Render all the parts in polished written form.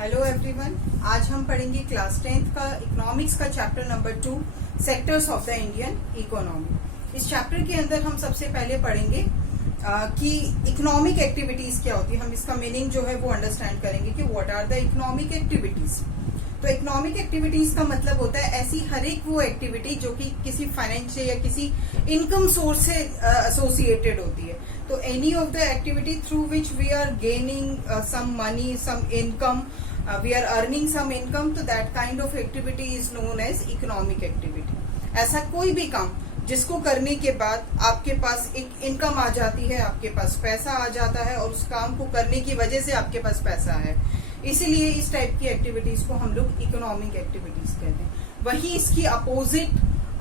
Hello everyone, आज हम पढ़ेंगे क्लास 10th का इकोनॉमिक्स का chapter number 2 sectors of the Indian economy. इस चैप्टर के अंदर हम सबसे पहले पढ़ेंगे कि इकोनॉमिक एक्टिविटीज क्या होती है। हम इसका मीनिंग जो है वो अंडरस्टैंड करेंगे कि what are the economic activities. तो इकोनॉमिक एक्टिविटीज का मतलब होता है ऐसी हर एक वो एक्टिविटी जो कि किसी फाइनेंस से या किसी इनकम सोर्स से एसोसिएटेड होती है। तो any of the activity through which we are gaining some money, some income, we are earning some income, तो that kind of activity is known as economic activity। ऐसा कोई भी काम जिसको करने के बाद आपके पास एक इनकम आ जाती है, आपके पास पैसा आ जाता है और उस काम को करने की वजह से आपके पास पैसा है, इसीलिए इस टाइप की एक्टिविटीज को हम लोग इकोनॉमिक एक्टिविटीज कहते हैं। वही इसकी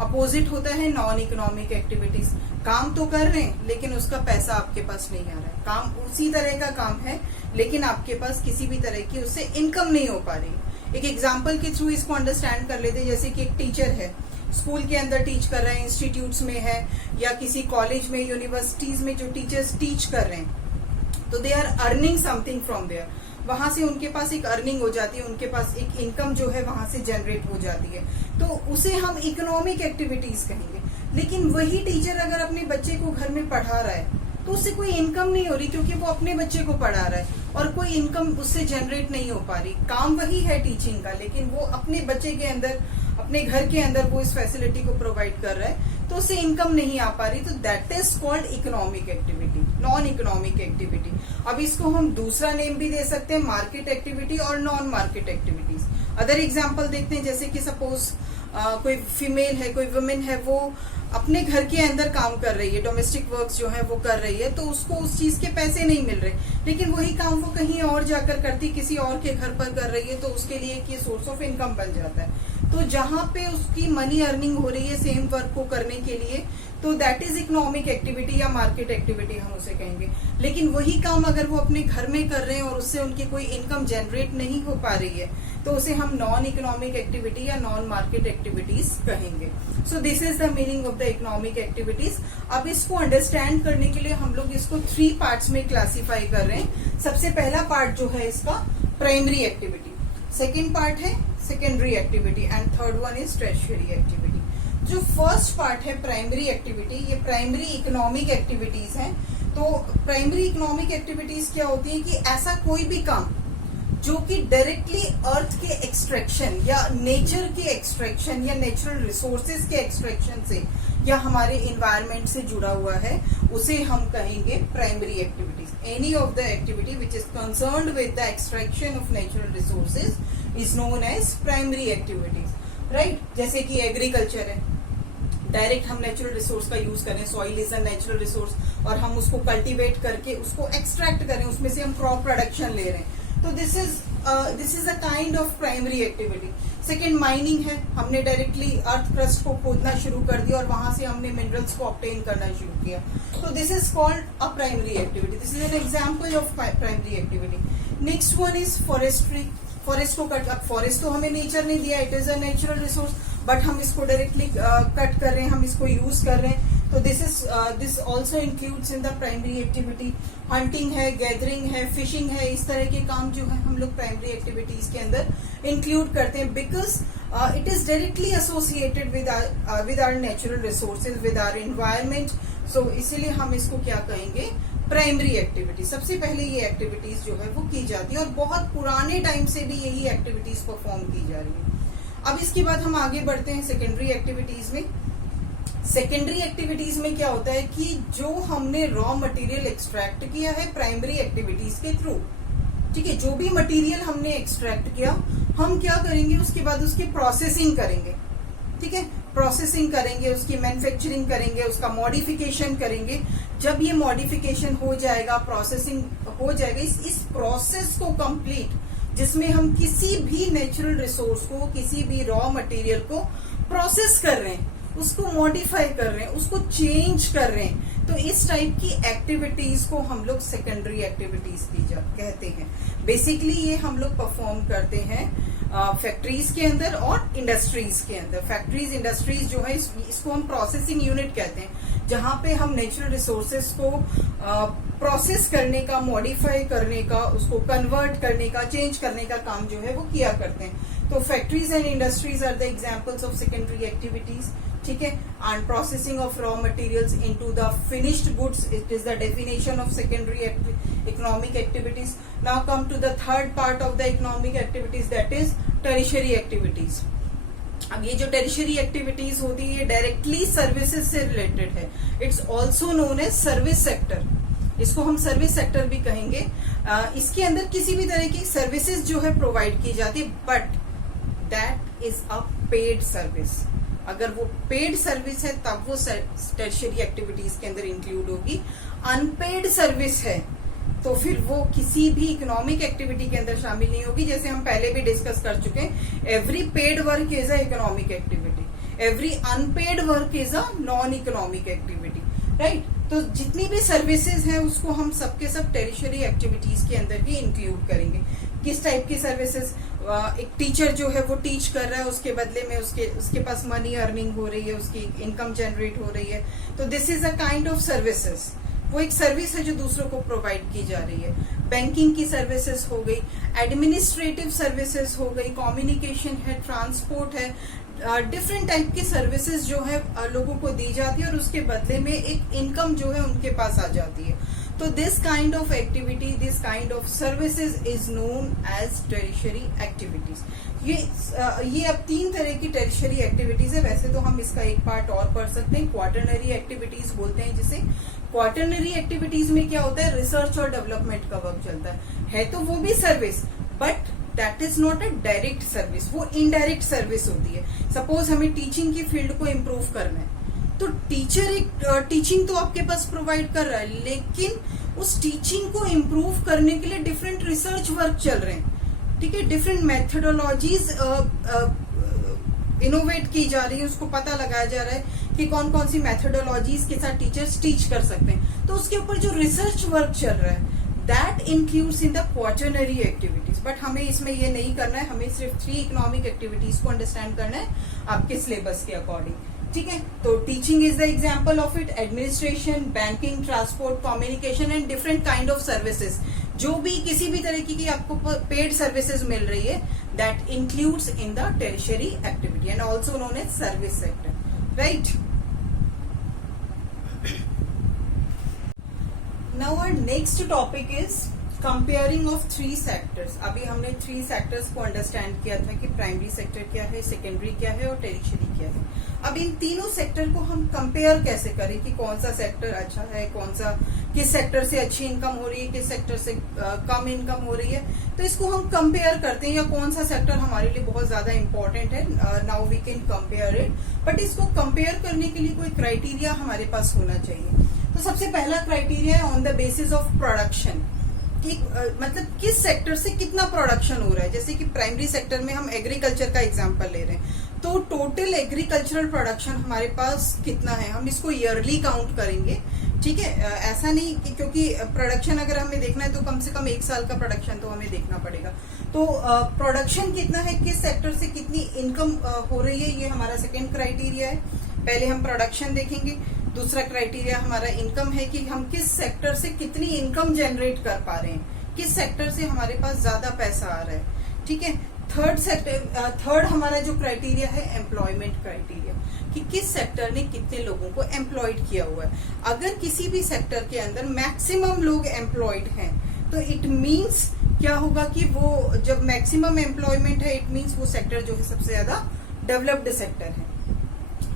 अपोजिट होता है नॉन इकोनॉमिक एक्टिविटीज। काम तो कर रहे हैं लेकिन उसका पैसा आपके पास नहीं आ रहा है। काम उसी तरह का काम है लेकिन आपके पास किसी भी तरह की उससे इनकम नहीं हो पा रही। एक एग्जांपल के थ्रू इसको अंडरस्टैंड कर लेते हैं। जैसे कि एक टीचर है, स्कूल के अंदर टीच कर रहे हैं, इंस्टीट्यूट्स में है या किसी कॉलेज में, यूनिवर्सिटीज में जो टीचर्स टीच कर रहे हैं, तो they are earning something from there. वहां से उनके पास एक अर्निंग हो जाती है, उनके पास एक इनकम जो है वहां से जनरेट हो जाती है, तो उसे हम इकोनॉमिक एक्टिविटीज कहेंगे। लेकिन वही टीचर अगर अपने बच्चे को घर में पढ़ा रहा है तो उससे कोई इनकम नहीं हो रही, क्योंकि वो अपने बच्चे को पढ़ा रहा है और कोई इनकम उससे जनरेट नहीं हो पा रही। काम वही है टीचिंग का, लेकिन वो अपने बच्चे के अंदर, अपने घर के अंदर वो इस फैसिलिटी को प्रोवाइड कर रहा है, तो उससे इनकम नहीं आ पा रही। तो that is called economic activity, non economic activity. अब इसको हम दूसरा नेम भी दे सकते हैं, मार्केट एक्टिविटी और non market activities. Other example देखते हैं, जैसे कि सपोज कोई फीमेल है, कोई वुमेन है, वो अपने घर के अंदर काम कर रही है, डोमेस्टिक वर्क्स जो है वो कर रही है, तो उसको उस चीज के पैसे नहीं मिल रहे, लेकिन वही काम वो कहीं और जाकर करती, किसी और के घर पर कर रही है, तो उसके लिए एक ये सोर्स ऑफ इनकम बन जाता है। तो जहां पे उसकी मनी अर्निंग हो रही है सेम वर्क को करने के लिए, तो दैट इज इकोनॉमिक एक्टिविटी या मार्केट एक्टिविटी हम उसे कहेंगे। लेकिन वही काम अगर वो अपने घर में कर रहे हैं और उससे उनकी कोई इनकम जनरेट नहीं हो पा रही है, तो उसे हम नॉन इकोनॉमिक एक्टिविटी या नॉन मार्केट एक्टिविटीज कहेंगे। सो this is the meaning of the economic activities. अब इसको अंडरस्टैंड करने के लिए हम लोग इसको 3 पार्ट्स में क्लासिफाई कर रहे हैं। सबसे पहला पार्ट जो है इसका प्राइमरी एक्टिविटी, सेकेंड पार्ट है secondary activity and third one is tertiary activity. जो फर्स्ट पार्ट है प्राइमरी एक्टिविटी, ये प्राइमरी इकोनॉमिक एक्टिविटीज हैं। तो प्राइमरी इकोनॉमिक एक्टिविटीज क्या होती है कि ऐसा कोई भी काम जो कि डायरेक्टली अर्थ के एक्सट्रैक्शन या नेचर के एक्सट्रैक्शन या नेचुरल रिसोर्सेज के एक्सट्रैक्शन से या हमारे इन्वायरमेंट से जुड़ा हुआ है, उसे हम कहेंगे primary activities. Any of the activity which is concerned with the extraction of natural resources is known as primary activities, right. जैसे कि एग्रीकल्चर है, डायरेक्ट हम नेचुरल रिसोर्स का यूज करें, soil is a natural resource, और हम उसको cultivate करके उसको एक्सट्रैक्ट करें, उसमें से हम क्रॉप प्रोडक्शन ले रहे हैं, तो this is a kind of primary activity. Second mining है, हमने डायरेक्टली अर्थ क्रस्ट को खोदना शुरू कर दिया और वहां से हमने मिनरल्स को ऑब्टेन करना शुरू किया, तो this is called a primary activity. This is an example of primary activity. Next one is forestry. Forest को कट, अब फॉरेस्ट तो हमें नेचर ने दिया, it is a natural resource, but हम इसको डायरेक्टली कट कर रहे हैं, हम इसको यूज कर रहे हैं, तो this also includes in the primary activity. Hunting है, गैदरिंग है, फिशिंग है, इस तरह के काम जो है हम लोग प्राइमरी एक्टिविटीज के अंदर इंक्लूड करते हैं, because it is directly associated with our natural resources, with our environment. So इसीलिए हम इसको क्या कहेंगे, प्राइमरी एक्टिविटी। सबसे पहले ये एक्टिविटीज जो है वो की जाती है और बहुत पुराने टाइम से भी यही एक्टिविटीज परफॉर्म की जा रही है। अब इसके बाद हम आगे बढ़ते हैं सेकेंडरी एक्टिविटीज में। सेकेंडरी एक्टिविटीज में क्या होता है कि जो हमने रॉ मटेरियल एक्सट्रैक्ट किया है प्राइमरी एक्टिविटीज के थ्रू, ठीक है, जो भी मटेरियल हमने एक्सट्रैक्ट किया, हम क्या करेंगे, उसके बाद उसकी प्रोसेसिंग करेंगे, ठीक है, प्रोसेसिंग करेंगे, उसकी मैन्युफैक्चरिंग करेंगे, उसका मॉडिफिकेशन करेंगे। जब ये मॉडिफिकेशन हो जाएगा, प्रोसेसिंग हो जाएगा, इस प्रोसेस को कंप्लीट, जिसमें हम किसी भी नेचुरल रिसोर्स को, किसी भी रॉ मटेरियल को प्रोसेस कर रहे हैं, उसको मॉडिफाई कर रहे हैं, उसको चेंज कर रहे हैं, तो इस टाइप की एक्टिविटीज को हम लोग सेकेंडरी एक्टिविटीज कहते हैं। बेसिकली ये हम लोग परफॉर्म करते हैं फैक्ट्रीज के अंदर और इंडस्ट्रीज के अंदर। फैक्ट्रीज, इंडस्ट्रीज जो है इसको हम प्रोसेसिंग यूनिट कहते हैं। जहां पे हम नेचुरल रिसोर्सेज को प्रोसेस करने का, मॉडिफाई करने का, उसको कन्वर्ट करने का, चेंज करने का काम जो है वो किया करते हैं। तो factories and industries are the examples of secondary activities, ठीक है। And processing of raw materials into the finished goods, it is the definition of secondary economic activities. Now come to the third part of the economic activities, that is tertiary activities. अब ये जो tertiary activities होती है ये directly services से related है। It's also known as service sector, इसको हम सर्विस सेक्टर भी कहेंगे। इसके अंदर किसी भी तरह की सर्विसेज जो है प्रोवाइड की जाती है, but that is a paid service. अगर वो पेड सर्विस है तब वो टेरिशरी एक्टिविटीज के अंदर इंक्लूड होगी। अनपेड सर्विस है तो फिर वो किसी भी इकोनॉमिक एक्टिविटी के अंदर शामिल नहीं होगी। जैसे हम पहले भी डिस्कस कर चुके हैं, every paid work is a economic activity, every unpaid work is a non economic activity, right. तो जितनी भी सर्विसेज हैं उसको हम सबके सब टेरिशरी एक्टिविटीज के अंदर ही इंक्लूड करेंगे। किस टाइप की सर्विसेज, एक टीचर जो है वो टीच कर रहा है, उसके बदले में उसके पास मनी अर्निंग हो रही है, उसकी इनकम जनरेट हो रही है, तो this is a kind of services. वो एक सर्विस है जो दूसरों को प्रोवाइड की जा रही है। बैंकिंग की सर्विसेज हो गई, एडमिनिस्ट्रेटिव सर्विसेज हो गई, कम्युनिकेशन है, ट्रांसपोर्ट है, डिफरेंट टाइप की सर्विसेज जो है लोगों को दी जाती है और उसके बदले में एक इनकम जो है उनके पास आ जाती है। तो this kind of activity, this kind of services is known as tertiary activities. ये अब 3 तरह की टेरिशरी एक्टिविटीज है। वैसे तो हम इसका एक पार्ट और पढ़ सकते हैं, क्वार्टरनरी एक्टिविटीज बोलते हैं जिसे। क्वार्टरनरी एक्टिविटीज में क्या होता है, रिसर्च और डेवलपमेंट का वर्क चलता है तो वो भी service, but that is not a direct service, वो इनडायरेक्ट सर्विस होती है। सपोज हमें टीचिंग की फील्ड को इम्प्रूव करना है तो टीचर एक टीचिंग तो आपके पास प्रोवाइड कर रहा है, लेकिन उस टीचिंग को इम्प्रूव करने के लिए डिफरेंट रिसर्च वर्क चल रहे हैं, ठीक है। डिफरेंट मेथडोलॉजीज इनोवेट की जा रही है, उसको पता लगाया जा रहा है कि कौन कौन सी मेथडोलॉजीज के साथ टीचर्स टीच कर सकते हैं। तो उसके ऊपर जो रिसर्च वर्क चल रहा है that includes in the quaternary activities. But हमें इसमें ये नहीं करना है, हमें सिर्फ 3 इकोनॉमिक एक्टिविटीज को अंडरस्टैंड करना है आपके सिलेबस के अकॉर्डिंग, ठीक है। तो teaching is the example of it, administration, banking, transport, communication and different kind of services. जो भी किसी भी तरह की आपको पेड सर्विसेज मिल रही है that includes in the tertiary activity and also known as service sector, right. Now our next topic is comparing of 3 sectors. अभी हमने 3 सेक्टर्स को अंडरस्टैंड किया था कि प्राइमरी सेक्टर क्या है, सेकेंडरी क्या है और टेरिशरी क्या है। अब इन तीनों सेक्टर को हम कंपेयर कैसे करें कि कौन सा सेक्टर अच्छा है, कौन सा, किस सेक्टर से अच्छी इनकम हो रही है, किस सेक्टर से कम इनकम हो रही है। तो इसको हम कंपेयर करते हैं, या कौन सा सेक्टर हमारे लिए बहुत ज्यादा इंपॉर्टेंट है, now we can compare it. But इसको कंपेयर करने के लिए कोई क्राइटेरिया हमारे पास होना चाहिए। तो सबसे पहला क्राइटेरिया है on the basis of production, कि मतलब किस सेक्टर से कितना प्रोडक्शन हो रहा है। जैसे कि प्राइमरी सेक्टर में हम एग्रीकल्चर का एग्जांपल ले रहे हैं, तो टोटल एग्रीकल्चरल प्रोडक्शन हमारे पास कितना है, हम इसको ईयरली काउंट करेंगे, ठीक है। ऐसा नहीं कि क्योंकि प्रोडक्शन अगर हमें देखना है तो कम से कम 1 साल का प्रोडक्शन तो हमें देखना पड़ेगा। तो प्रोडक्शन कितना है, किस सेक्टर से कितनी इनकम हो रही है, ये हमारा सेकेंड क्राइटेरिया है। पहले हम प्रोडक्शन देखेंगे, दूसरा क्राइटेरिया हमारा इनकम है कि हम किस सेक्टर से कितनी इनकम जनरेट कर पा रहे हैं, किस सेक्टर से हमारे पास ज्यादा पैसा आ रहा है, ठीक है। थर्ड हमारा जो क्राइटेरिया है एम्प्लॉयमेंट क्राइटेरिया, कि किस सेक्टर ने कितने लोगों को एम्प्लॉयड किया हुआ है। अगर किसी भी सेक्टर के अंदर मैक्सिमम लोग एम्प्लॉयड हैं तो इट मीन्स क्या होगा कि वो जब मैक्सिमम एम्प्लॉयमेंट है, इट मीन्स वो सेक्टर जो है सबसे ज्यादा डेवलप्ड सेक्टर है,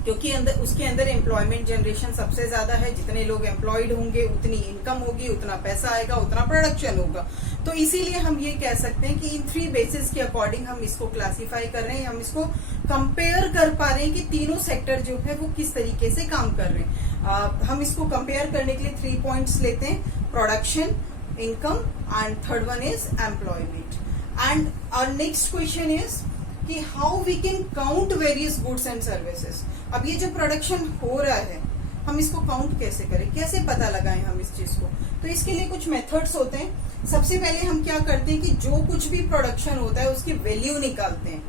क्योंकि उसके अंदर एम्प्लॉयमेंट जनरेशन सबसे ज्यादा है। जितने लोग एम्प्लॉयड होंगे उतनी इनकम होगी, उतना पैसा आएगा, उतना प्रोडक्शन होगा। तो इसीलिए हम ये कह सकते हैं कि इन 3 बेसिस के अकॉर्डिंग हम इसको क्लासिफाई कर रहे हैं, हम इसको कंपेयर कर पा रहे हैं कि तीनों सेक्टर जो है वो किस तरीके से काम कर रहे हैं। हम इसको कंपेयर करने के लिए 3 पॉइंट्स लेते हैं, production, income and third one is employment. And our next question is कि how we can count various goods and services. अब ये जो प्रोडक्शन हो रहा है हम इसको काउंट कैसे करें, कैसे पता लगाएं हम इस चीज को। तो इसके लिए कुछ मेथड्स होते हैं। सबसे पहले हम क्या करते हैं कि जो कुछ भी प्रोडक्शन होता है उसकी वैल्यू निकालते हैं,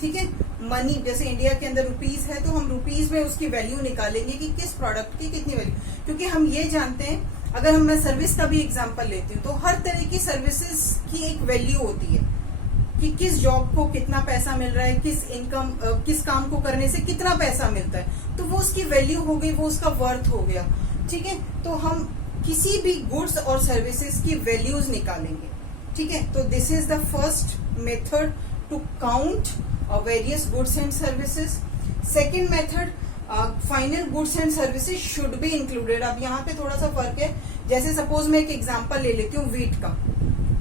ठीक है। मनी, जैसे इंडिया के अंदर रुपीज है तो हम रुपीज में उसकी वैल्यू निकालेंगे कि किस प्रोडक्ट की कितनी वैल्यू, क्योंकि हम ये जानते हैं, अगर मैं सर्विस का भी एग्जांपल लेती हूँ तो हर तरह की सर्विसेज की एक वैल्यू होती है कि किस जॉब को कितना पैसा मिल रहा है, किस काम को करने से कितना पैसा मिलता है, तो वो उसकी वैल्यू हो गई, वो उसका वर्थ हो गया। ठीक है, तो हम किसी भी गुड्स और सर्विसेज की वैल्यूज निकालेंगे। ठीक है, तो this is the first method to count various goods and services. Second method, final goods and services should be included. अब यहाँ पे थोड़ा सा फर्क है, जैसे सपोज मैं एक एग्जांपल ले लेती हूँ वीट का।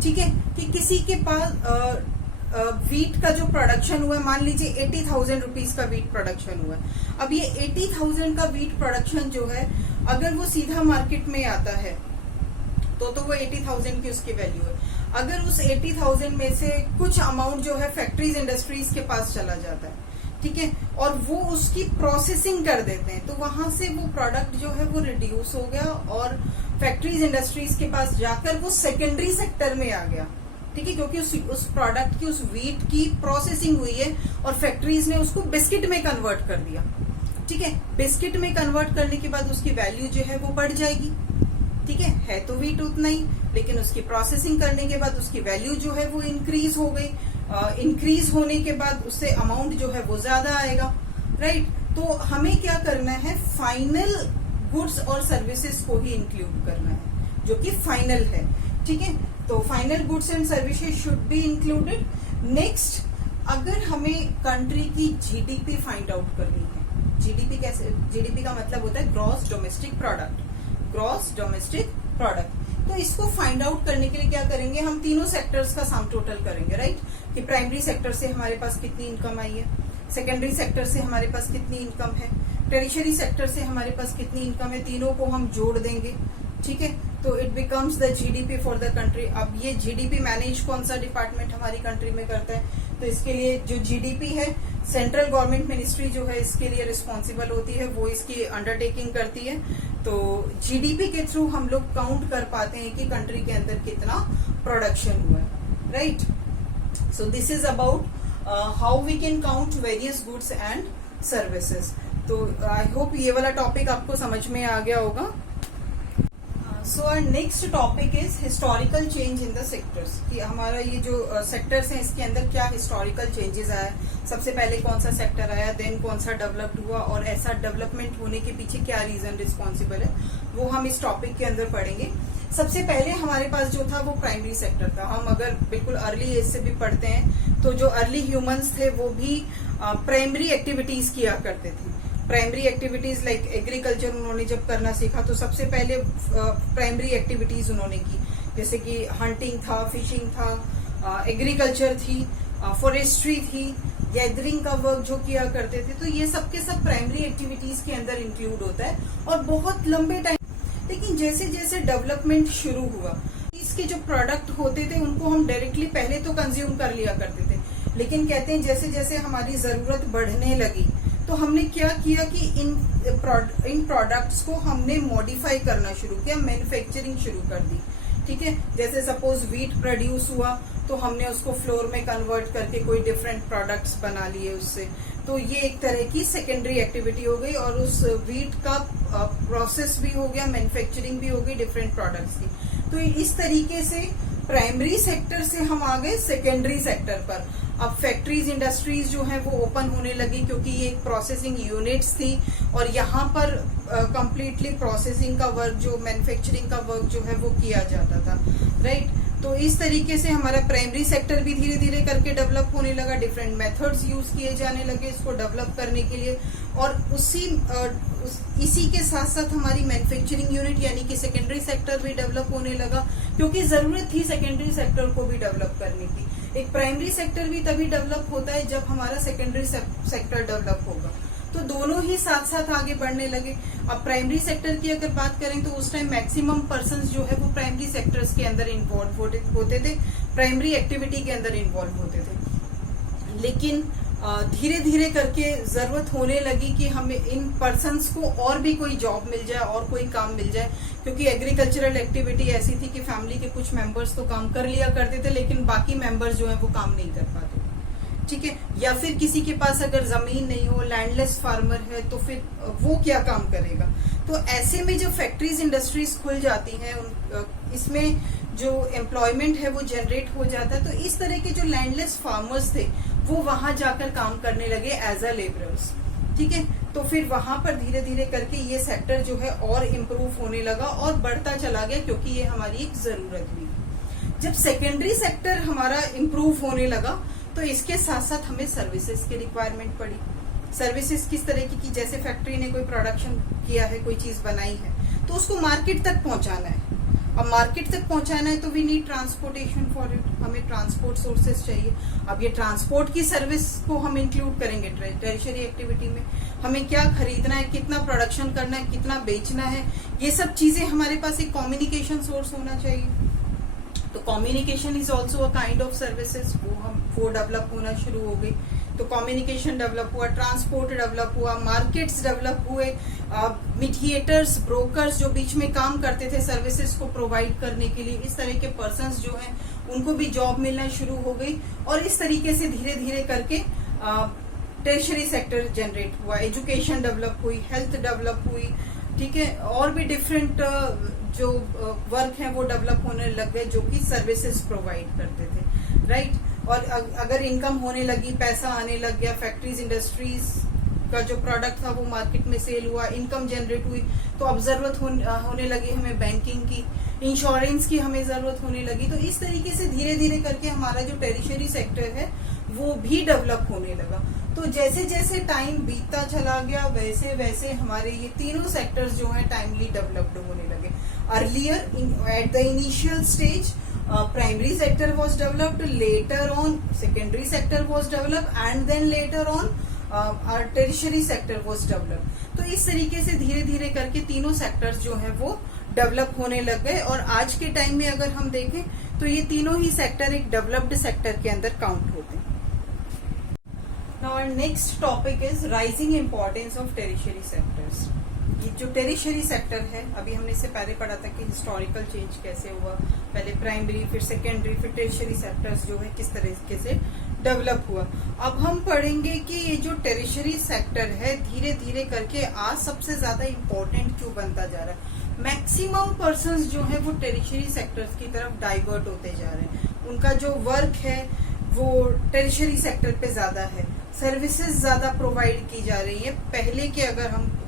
ठीक है, कि किसी के पास वीट का जो प्रोडक्शन हुआ है, मान लीजिए 80,000 रुपीज का वीट प्रोडक्शन हुआ है। अब ये 80,000 का वीट प्रोडक्शन जो है, अगर वो सीधा मार्केट में आता है तो वो 80,000 की उसकी वैल्यू है। अगर उस 80,000 में से कुछ अमाउंट जो है फैक्ट्रीज इंडस्ट्रीज के पास चला जाता है, ठीक है, और वो उसकी प्रोसेसिंग कर देते हैं, तो वहां से वो प्रोडक्ट जो है वो रिड्यूस हो गया और फैक्ट्रीज इंडस्ट्रीज के पास जाकर वो सेकेंडरी सेक्टर में आ गया। ठीक है, क्योंकि उस प्रोडक्ट की, उस वीट की प्रोसेसिंग हुई है और फैक्ट्रीज ने उसको बिस्किट में कन्वर्ट कर दिया। ठीक है, बिस्किट में कन्वर्ट करने के बाद उसकी वैल्यू जो है वो बढ़ जाएगी। ठीक है तो वीट उतना ही, लेकिन उसकी प्रोसेसिंग करने के बाद उसकी वैल्यू जो है वो इंक्रीज हो गई। इंक्रीज होने के बाद उससे अमाउंट जो है वो ज्यादा आएगा। राइट, तो हमें क्या करना है, फाइनल गुड्स और सर्विसेज को ही इंक्लूड करना है, जो कि फाइनल है। ठीक है, तो final goods and services should be included. Next, अगर हमें कंट्री की जीडीपी फाइंड आउट करनी है, जीडीपी कैसे, जीडीपी का मतलब होता है gross domestic product, gross domestic product. तो इसको फाइंड आउट करने के लिए क्या करेंगे, हम तीनों सेक्टर्स का सम टोटल करेंगे। राइट, कि प्राइमरी सेक्टर से हमारे पास कितनी इनकम आई है, सेकेंडरी सेक्टर से हमारे पास कितनी इनकम है, टेरिशरी सेक्टर से हमारे पास कितनी इनकम है, तीनों को हम जोड़ देंगे। ठीक है, तो it becomes the GDP for the country. अब ये जीडीपी मैनेज कौन सा डिपार्टमेंट हमारी कंट्री में करता है, तो इसके लिए जो जीडीपी है, सेंट्रल गवर्नमेंट मिनिस्ट्री जो है इसके लिए रिस्पॉन्सिबल होती है, वो इसकी अंडरटेकिंग करती है। तो जीडीपी के थ्रू हम लोग काउंट कर पाते हैं कि कंट्री के अंदर कितना प्रोडक्शन हुआ है। Right, so this is about how we can count various goods and services. तो आई होप ये वाला टॉपिक आपको समझ में आ गया होगा। So our next topic is historical change in the sectors, कि हमारा ये जो सेक्टर्स हैं इसके अंदर क्या हिस्टोरिकल चेंजेस आया, सबसे पहले कौन सा सेक्टर आया, देन कौन सा डेवलप्ड हुआ, और ऐसा डेवलपमेंट होने के पीछे क्या रीजन रिस्पॉन्सिबल है, वो हम इस टॉपिक के अंदर पढ़ेंगे। सबसे पहले हमारे पास जो था वो प्राइमरी सेक्टर था। हम अगर बिल्कुल अर्ली एज से भी पढ़ते हैं तो जो अर्ली ह्यूमंस थे वो भी प्राइमरी एक्टिविटीज किया करते थे। प्राइमरी एक्टिविटीज लाइक एग्रीकल्चर उन्होंने जब करना सीखा तो सबसे पहले प्राइमरी एक्टिविटीज उन्होंने की, जैसे कि हंटिंग था, फिशिंग था, एग्रीकल्चर थी, फॉरेस्ट्री थी, गैदरिंग का वर्क जो किया करते थे। तो ये सब के सब प्राइमरी एक्टिविटीज के अंदर इंक्लूड होता है और बहुत लंबे टाइम। लेकिन जैसे जैसे डेवलपमेंट शुरू हुआ, इसके जो प्रोडक्ट होते थे उनको हम डायरेक्टली पहले तो कंज्यूम कर लिया करते थे, लेकिन कहते हैं जैसे जैसे हमारी जरूरत बढ़ने लगी तो हमने क्या किया कि इन प्रोडक्ट्स को हमने मॉडिफाई करना शुरू किया, मैन्युफैक्चरिंग शुरू कर दी। ठीक है, जैसे सपोज वीट प्रोड्यूस हुआ तो हमने उसको फ्लोर में कन्वर्ट करके कोई डिफरेंट प्रोडक्ट्स बना लिए उससे। तो ये एक तरह की सेकेंडरी एक्टिविटी हो गई और उस वीट का प्रोसेस भी हो गया, मैन्युफैक्चरिंग भी हो गई डिफरेंट प्रोडक्ट्स की। तो इस तरीके से प्राइमरी सेक्टर से हम आ गए सेकेंडरी सेक्टर पर। अब फैक्ट्रीज इंडस्ट्रीज जो है वो ओपन होने लगी, क्योंकि ये एक प्रोसेसिंग यूनिट्स थी और यहाँ पर कंप्लीटली प्रोसेसिंग का वर्क, जो मैन्युफैक्चरिंग का वर्क जो है वो किया जाता था। राइट, तो इस तरीके से हमारा प्राइमरी सेक्टर भी धीरे धीरे करके डेवलप होने लगा, डिफरेंट मेथड्स यूज किए जाने लगे इसको डेवलप करने के लिए। और इसी के साथ साथ हमारी मैन्युफैक्चरिंग यूनिट यानी कि सेकेंडरी सेक्टर भी डेवलप होने लगा, क्योंकि जरूरत थी सेकेंडरी सेक्टर को भी डेवलप करने की। एक प्राइमरी सेक्टर भी तभी डेवलप होता है जब हमारा सेकेंडरी सेक्टर डेवलप होगा, तो दोनों ही साथ साथ आगे बढ़ने लगे। अब प्राइमरी सेक्टर की अगर बात करें तो उस टाइम मैक्सिमम पर्संस जो है वो प्राइमरी सेक्टर्स के अंदर इन्वॉल्व होते थे, प्राइमरी एक्टिविटी के अंदर इन्वॉल्व होते थे। लेकिन धीरे धीरे करके जरूरत होने लगी कि हमें इन पर्संस को और भी कोई जॉब मिल जाए और कोई काम मिल जाए, क्योंकि एग्रीकल्चरल एक्टिविटी ऐसी थी कि फैमिली के कुछ मेंबर्स तो काम कर लिया करते थे लेकिन बाकी मेंबर्स जो है वो काम नहीं कर पाते। ठीक है, या फिर किसी के पास अगर जमीन नहीं हो, लैंडलेस फार्मर है, तो फिर वो क्या काम करेगा। तो ऐसे में जब फैक्ट्रीज इंडस्ट्रीज खुल जाती हैं, इसमें जो एम्प्लॉयमेंट है वो जनरेट हो जाता है। तो इस तरह के जो लैंडलेस फार्मर्स थे वो वहां जाकर काम करने लगे एज अ लेबरर्स, ठीक है। तो फिर वहां पर धीरे धीरे करके ये सेक्टर जो है और इम्प्रूव होने लगा और बढ़ता चला गया, क्योंकि ये हमारी एक जरूरत भी है। जब सेकेंडरी सेक्टर हमारा इम्प्रूव होने लगा तो इसके साथ साथ हमें सर्विसेज की रिक्वायरमेंट पड़ी। सर्विसेज किस तरह की, जैसे फैक्ट्री ने कोई प्रोडक्शन किया है, कोई चीज बनाई है, तो उसको मार्केट तक पहुंचाना है। अब मार्केट तक पहुंचाना है तो we need transportation for it, हमें ट्रांसपोर्ट सोर्सेज चाहिए। अब ये ट्रांसपोर्ट की सर्विस को हम इंक्लूड करेंगे टेरिशरी एक्टिविटी में। हमें क्या खरीदना है, कितना प्रोडक्शन करना है, कितना बेचना है, ये सब चीजें हमारे पास एक कम्युनिकेशन सोर्स होना चाहिए। तो communication is also a kind of services, वो डेवलप होना शुरू हो गई। तो कम्युनिकेशन डेवलप हुआ, ट्रांसपोर्ट डेवलप हुआ, मार्केट्स डेवलप हुए, मीडिएटर्स, ब्रोकर्स जो बीच में काम करते थे सर्विसेज को प्रोवाइड करने के लिए, इस तरह के पर्सन्स जो हैं उनको भी जॉब मिलना शुरू हो गई। और इस तरीके से धीरे धीरे करके टर्शियरी सेक्टर जनरेट हुआ, एजुकेशन डेवलप हुई, हेल्थ डेवलप हुई, ठीक है। और भी डिफरेंट जो वर्क है वो डेवलप होने लग गए जो कि सर्विसेज प्रोवाइड करते थे, राइट। और अगर इनकम होने लगी, पैसा आने लग गया, फैक्ट्रीज इंडस्ट्रीज का जो प्रोडक्ट था वो मार्केट में सेल हुआ, इनकम जनरेट हुई, तो अब जरूरत होने लगी हमें बैंकिंग की, इंश्योरेंस की हमें जरूरत होने लगी। तो इस तरीके से धीरे धीरे करके हमारा जो टेरिशरी सेक्टर है वो भी डेवलप होने लगा। तो जैसे जैसे टाइम बीतता चला गया वैसे वैसे हमारे ये तीनों सेक्टर्स जो हैं टाइमली डेवलप्ड होने लगे। Earlier at the initial stage primary sector was developed, later on secondary sector was developed, and then later on our tertiary sector was developed। तो इस तरीके से धीरे धीरे करके तीनों सेक्टर्स जो है वो डेवलप होने लग गए। और आज के टाइम में अगर हम देखें तो ये तीनों ही सेक्टर एक डेवलप्ड सेक्टर के अंदर काउंट होते हैं। Now our next topic is rising importance of tertiary sectors. ये जो टेरिशरी सेक्टर है, अभी हमने इससे पहले पढ़ा था कि हिस्टोरिकल चेंज कैसे हुआ, पहले प्राइमरी, फिर सेकेंडरी, फिर टेरिशरी सेक्टर्स जो है किस तरीके से डेवलप हुआ। अब हम पढ़ेंगे कि ये जो टेरिशरी सेक्टर है धीरे धीरे करके आज सबसे ज्यादा इम्पोर्टेंट क्यों बनता जा रहा है। मैक्सिमम पर्संस जो है वो टेरिशरी सेक्टर्स की तरफ डाइवर्ट होते जा रहे हैं, उनका जो वर्क है वो टेरिशरी सेक्टर पे ज्यादा है, सर्विसेज ज्यादा प्रोवाइड की जा रही है।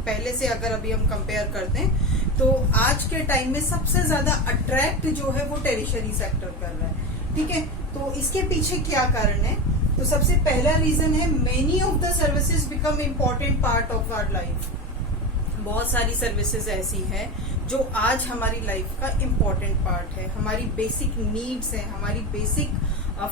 पहले से अगर अभी हम कंपेयर करते हैं तो आज के टाइम में सबसे ज्यादा अट्रैक्ट जो है वो टेरिशरी सेक्टर कर रहा है, ठीक है। तो इसके पीछे क्या कारण है, तो सबसे पहला रीजन है many of the services become important part of our life. बहुत सारी सर्विसेज ऐसी हैं जो आज हमारी लाइफ का इम्पोर्टेंट पार्ट है, हमारी बेसिक नीड्स है, हमारी बेसिक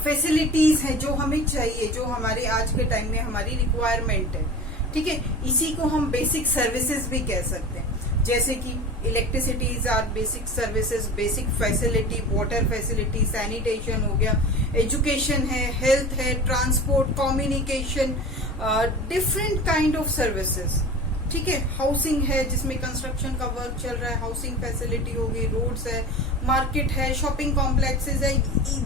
फैसिलिटीज है जो हमें चाहिए, जो हमारे आज के टाइम में हमारी रिक्वायरमेंट है, ठीक है। इसी को हम बेसिक सर्विसेज भी कह सकते हैं, जैसे कि electricities are basic services, basic facility, water facility, sanitation हो गया, एजुकेशन है, हेल्थ है, transport, communication, different kind of services, ठीक है। हाउसिंग है जिसमें कंस्ट्रक्शन का वर्क चल रहा है, हाउसिंग फैसिलिटी होगी, रोड्स है, मार्केट है, शॉपिंग कॉम्प्लेक्सेस है,